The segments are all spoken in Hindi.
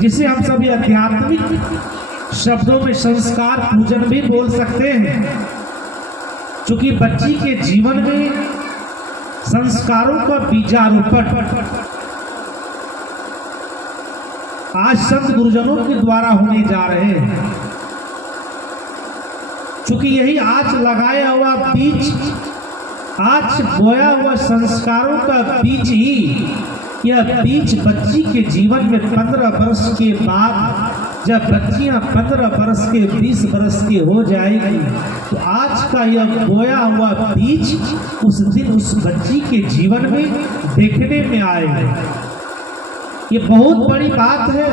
जिसे हम सभी आध्यात्मिक शब्दों में संस्कार पूजन भी बोल सकते हैं। क्योंकि बच्ची के जीवन में संस्कारों का बीजारोपण आज संत गुरुजनों के द्वारा होने जा रहे हैं। क्योंकि यही आज लगाया हुआ बीज, आज बोया हुआ संस्कारों का बीज ही, यह बीज बच्ची के जीवन में 15 वर्ष के बाद, जब बच्चियां 15 वर्ष के 20 वर्ष की हो जाएगी, तो आज का यह बोया हुआ बीज उस दिन उस बच्ची के जीवन में देखने में आएगा। ये बहुत बड़ी बात है।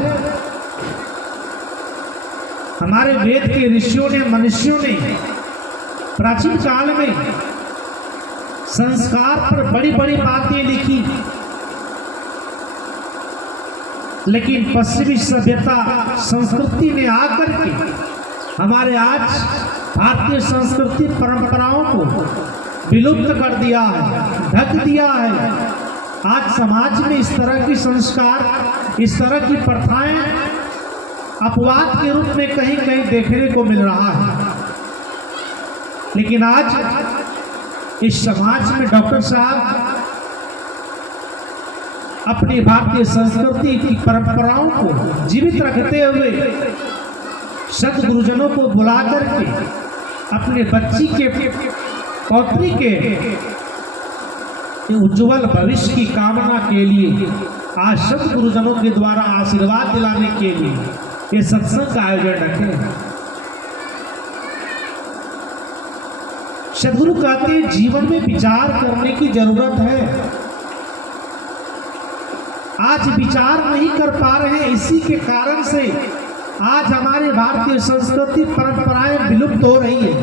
हमारे वेद के ऋषियों ने, मनुष्यों ने प्राचीन काल में संस्कार पर बड़ी बड़ी बातें लिखी, लेकिन पश्चिमी सभ्यता संस्कृति ने आकर के हमारे आज भारतीय संस्कृति परंपराओं को विलुप्त कर दिया है, ढक दिया है। आज समाज में इस तरह की संस्कार, इस तरह की प्रथाएं अपवाद के रूप में कहीं कहीं देखने को मिल रहा है। लेकिन आज इस समाज में डॉक्टर साहब अपनी भारतीय संस्कृति की परंपराओं को जीवित रखते हुए सद गुरुजनों को बुला करके अपने बच्ची के, पौत्री के उज्जवल भविष्य की कामना के लिए आज सद गुरुजनों के द्वारा आशीर्वाद दिलाने के लिए ये सत्संग का आयोजन रखे। सदगुरु कहते हैं जीवन में विचार करने की जरूरत है। आज विचार नहीं कर पा रहे हैं, इसी के कारण से आज हमारी भारतीय संस्कृति परंपराएं विलुप्त हो रही है।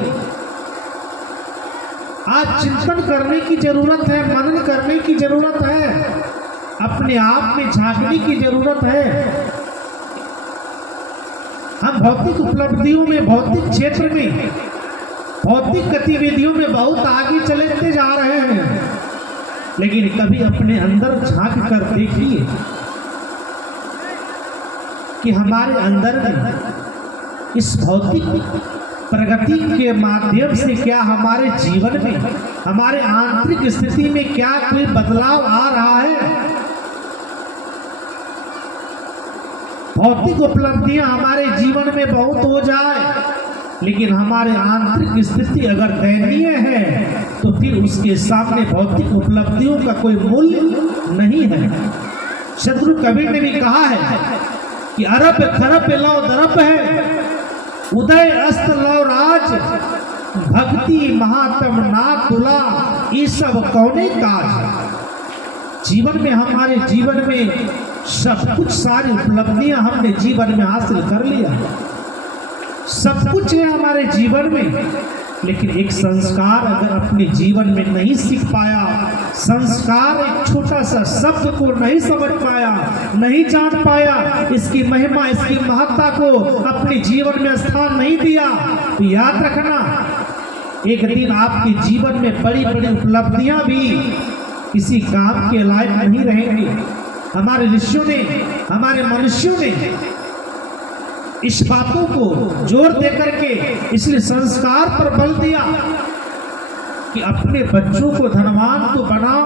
आज चिंतन करने की जरूरत है, मनन करने की जरूरत है, अपने आप में झांकने की जरूरत है। हम भौतिक उपलब्धियों में, भौतिक क्षेत्र में, भौतिक गतिविधियों में बहुत आगे चलते जा रहे हैं, लेकिन कभी अपने अंदर झांक कर देखिए कि हमारे अंदर में इस भौतिक प्रगति के माध्यम से क्या हमारे जीवन में, हमारे आंतरिक स्थिति में क्या कोई बदलाव आ रहा है। भौतिक उपलब्धियां हमारे जीवन में बहुत हो जाए, लेकिन हमारे आंतरिक स्थिति अगर दयनीय है तो फिर उसके सामने भौतिक उपलब्धियों का कोई मूल्य नहीं है। सदगुरु कबीर ने भी कहा है कि अरब खरब लौ दरब है, उदय अस्त लौ राज, भक्ति महात्म ना तुला, ये सब कौने काज। जीवन में, हमारे जीवन में सब कुछ, सारी उपलब्धियां हमने जीवन में हासिल कर लिया, सब कुछ है हमारे जीवन में, लेकिन एक संस्कार अगर अपने जीवन में नहीं सीख पाया, संस्कार एक छोटा सा शब्द को नहीं समझ पाया, नहीं जान पाया, इसकी महिमा, इसकी महत्ता को अपने जीवन में स्थान नहीं दिया, तो याद रखना एक दिन आपके जीवन में बड़ी बड़ी उपलब्धियां भी किसी काम के लायक नहीं रहेंगी। हमारे ऋषियों ने, हमारे मनुष्यों ने इस बातों को जोर देकर के इसलिए संस्कार पर बल दिया कि अपने बच्चों को धनवान तो बनाओ,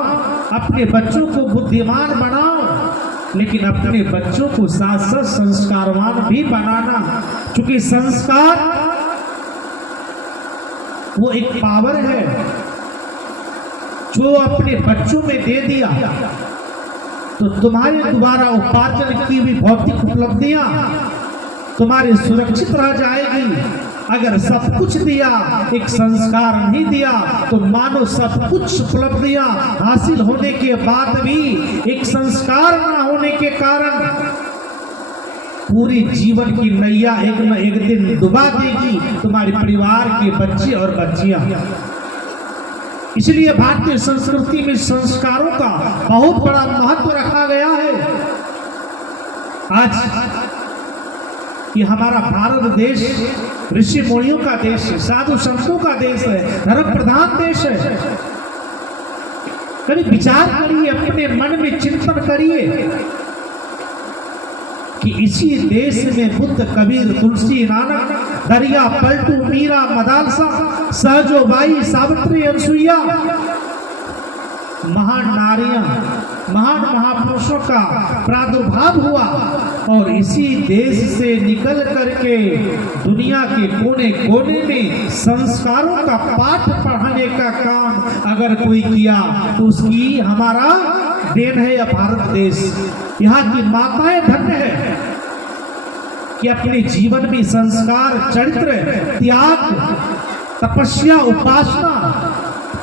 अपने बच्चों को बुद्धिमान बनाओ, लेकिन अपने बच्चों को साथ साथ संस्कारवान भी बनाना। क्योंकि संस्कार वो एक पावर है जो अपने बच्चों में दे दिया तो तुम्हारे द्वारा उपार्जन की हुई भौतिक उपलब्धियां तुम्हारी सुरक्षित रह जाएगी। अगर सब कुछ दिया, एक संस्कार नहीं दिया, तो मानो सब कुछ उपलब्धियां हासिल होने के बाद भी एक संस्कार न होने के कारण पूरी जीवन की नैया एक न एक दिन डुबा देगी तुम्हारे परिवार के बच्चे और बच्चियां। इसलिए भारतीय संस्कृति में संस्कारों का बहुत बड़ा महत्व रखा गया है। आज ये हमारा भारत देश ऋषि मुनियों का देश है, साधु संतों का देश है, धर्म प्रधान देश है। कभी विचार करिए, अपने मन में चिंतन करिए कि इसी देश में बुद्ध, कबीर, तुलसी, नानक, दरिया, पलटू, मीरा, मदालसा, सहजोबाई, सावित्री, अनसुईया, महान नारियां, महान महापुरुषों का प्रादुर्भाव हुआ और इसी देश से निकल करके दुनिया के कोने कोने में संस्कारों का पाठ पढ़ाने का काम अगर कोई किया तो उसकी हमारा देन है यह भारत देश। यहाँ की माताएं धन्य है कि अपने जीवन में संस्कार, चरित्र, त्याग, तपस्या, उपासना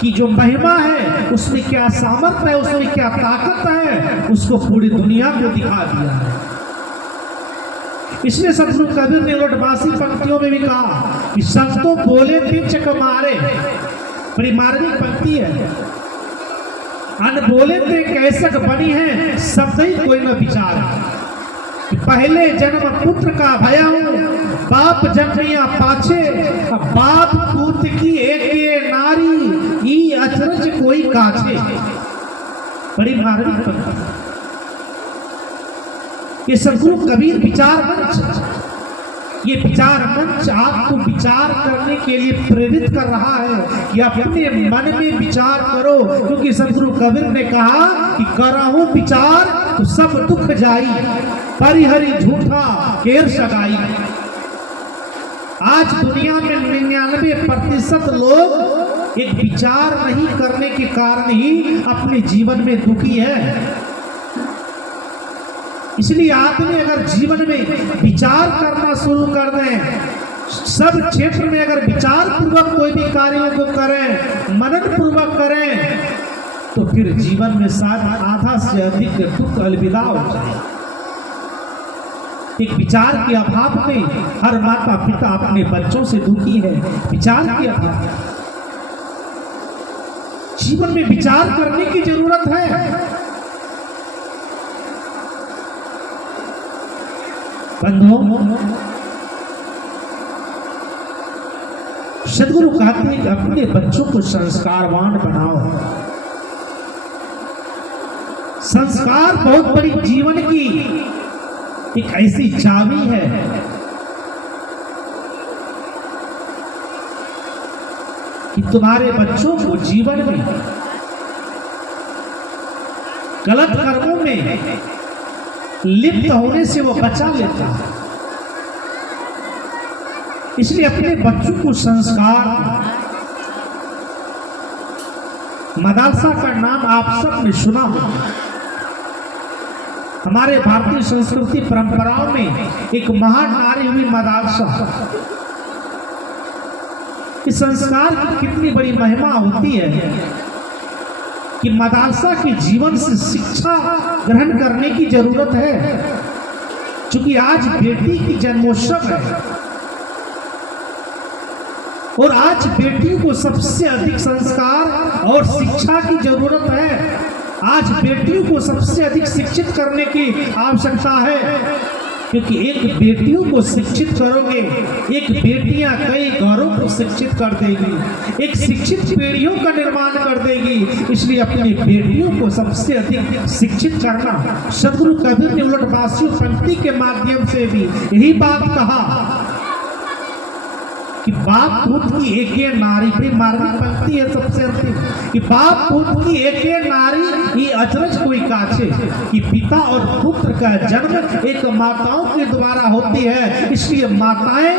की जो महिमा है, उसमें क्या सामर्थ्य है, उसमें क्या ताकत है, उसको पूरी दुनिया को दिखा दिया है। इसलिए सतगुरु कबीर ने लोटवासी पंक्तियों में भी कहा कि संतों बोले थे चक मारे, बड़ी मार्मिक पंक्ति है। अन बोले थे कैसक बनी है, शब्द ही कोई न विचार। पहले जन्म पुत्र का भया हूं, बाप जन्मिया पाछे, बाप पूत की एक नारी, ई अचरज कोई काछे। बड़ी मार्मिक पंक्ति। ये सतगुरु कबीर विचार मंच, ये विचार मंच आपको विचार करने के लिए प्रेरित कर रहा है कि अपने मन में विचार करो, क्योंकि सतगुरु कबीर ने कहा कि करहु विचार तो सब दुख जाई, परिहरि झूठा केर सगाई। आज दुनिया में 99% लोग एक विचार नहीं करने के कारण ही अपने जीवन में दुखी है। इसलिए आदमी अगर जीवन में विचार करना शुरू कर दें, सब क्षेत्र में अगर विचार पूर्वक कोई भी कार्यों को करें, मनन पूर्वक करें, तो फिर जीवन में शायद आधा से अधिक दुख अलविदा हो जाए। एक विचार के अभाव में हर माता पिता अपने बच्चों से दुखी है। विचार के अभाव, जीवन में विचार करने की जरूरत है। बंधुओं, सदगुरु कहते हैं कि अपने बच्चों को संस्कारवान बनाओ। संस्कार बहुत बड़ी जीवन की एक ऐसी चाबी है कि तुम्हारे बच्चों को जीवन में गलत कर्मों में लिप्त होने से वो बचा लेता है। इसलिए अपने बच्चों को संस्कार, मदरसा का नाम आप सब ने सुना हो। हमारे भारतीय संस्कृति परंपराओं में एक महान नारी हुई मदरसा। इस संस्कार की कितनी बड़ी महिमा होती है कि मदरसा के जीवन से शिक्षा ग्रहण करने की जरूरत है। क्योंकि आज बेटी की जन्मोत्सव है और आज बेटियों को सबसे अधिक संस्कार और शिक्षा की जरूरत है। आज बेटियों को सबसे अधिक शिक्षित करने की आवश्यकता है, क्योंकि एक बेटियों को शिक्षित करोगे, एक बेटियां कई घरों को शिक्षित कर देगी, एक शिक्षित पीढ़ियों का निर्माण कर देगी। इसलिए अपनी बेटियों को सबसे अधिक शिक्षित करना। सदगुरु कबीर ने उलटवासियों पंक्ति के माध्यम से भी यही बात कहा कि बाप पुत की एक नारी, बड़ी मार्मिक पंक्ति है सबसे अंतिम, कि बाप पुत की एक नारी, ये अचरज कोई काछे। कि पिता और पुत्र का जन्म एक माताओं के द्वारा होती है। इसलिए माताएं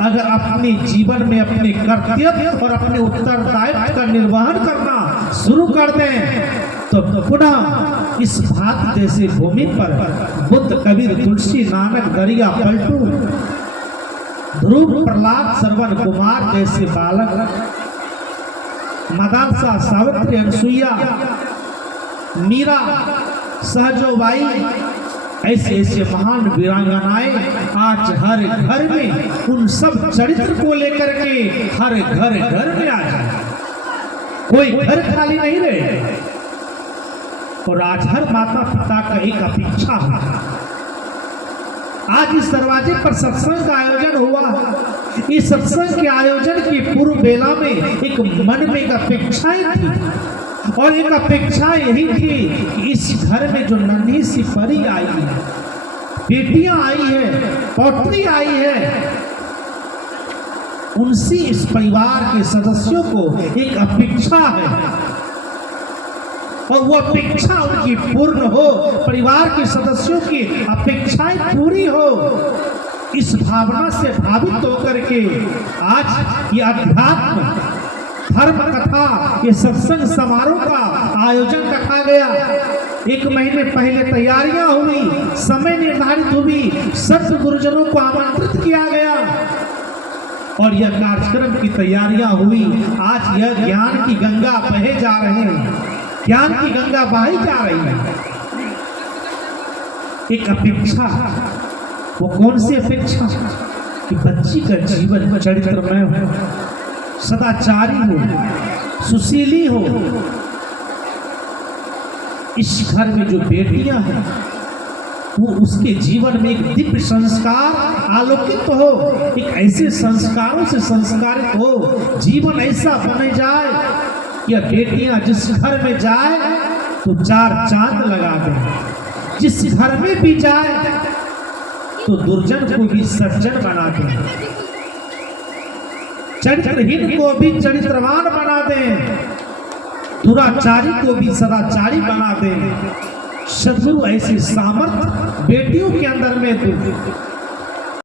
अगर अपने जीवन में अपने कर्तव्य और अपने उत्तरदायित्व का निर्वहन करना शुरू कर दें तो पुनः इस भारत जैसे भूमि पर बुद्ध, कबीर, तुलसी, नानक, दरिया, पलटू, ध्रुव, प्रहलाद, श्रवण कुमार जैसे बालक, मदरसा, सावित्री, अनसुईया, मीरा, सहजोबाई, ऐसे ऐसे महान वीरांगनाएं आज हर घर में उन सब चरित्र को लेकर के हर घर में आ जाए। कोई घर खाली नहीं रहे। और आज हर माता पिता का एक अपेक्षा है। आज इस दरवाजे पर सत्संग का आयोजन हुआ। इस सत्संग के आयोजन की पूर्व बेला में एक मन में एक अपेक्षाएं थी, और एक अपेक्षा यही थी कि इस घर में जो नन्ही सी परी आई है, बेटियां आई है, पौत्री आई है, उनसे इस परिवार के सदस्यों को एक अपेक्षा है और वो अपेक्षा उनकी पूर्ण हो, परिवार के सदस्यों की अपेक्षाएं पूरी हो। इस भावना से भावित होकर के आज ये अध्यात्म धर्म कथा, ये सत्संग समारोह का आयोजन रखा गया। 1 महीने पहले तैयारियां हुई, समय निर्धारित हुई, सत्य गुरुजनों को आमंत्रित किया गया और यह कार्यक्रम की तैयारियां हुई। आज यह ज्ञान की गंगा बहे जा रहे हैं, ज्ञान की गंगा बही जा रही है। एक अपेक्षा, वो कौन सी अपेक्षा? कि बच्ची का जीवन चरित्रमय हो, सदाचारी हो, सुशीली हो। इस घर में जो बेटियां हैं वो उसके जीवन में एक दिव्य संस्कार आलोकित हो, एक ऐसे संस्कारों से संस्कारित हो, जीवन ऐसा बने जाए कि बेटियां जिस घर में जाए तो 4 चांद लगा दे, जिस घर में भी जाए तो दुर्जन को भी सज्जन बना दे, चरित्रहीन को भी चरित्रवान बना दे, दुराचारी को भी सदाचारी बना दे। सद्गुरु ऐसे सामर्थ्य बेटियों के अंदर में दो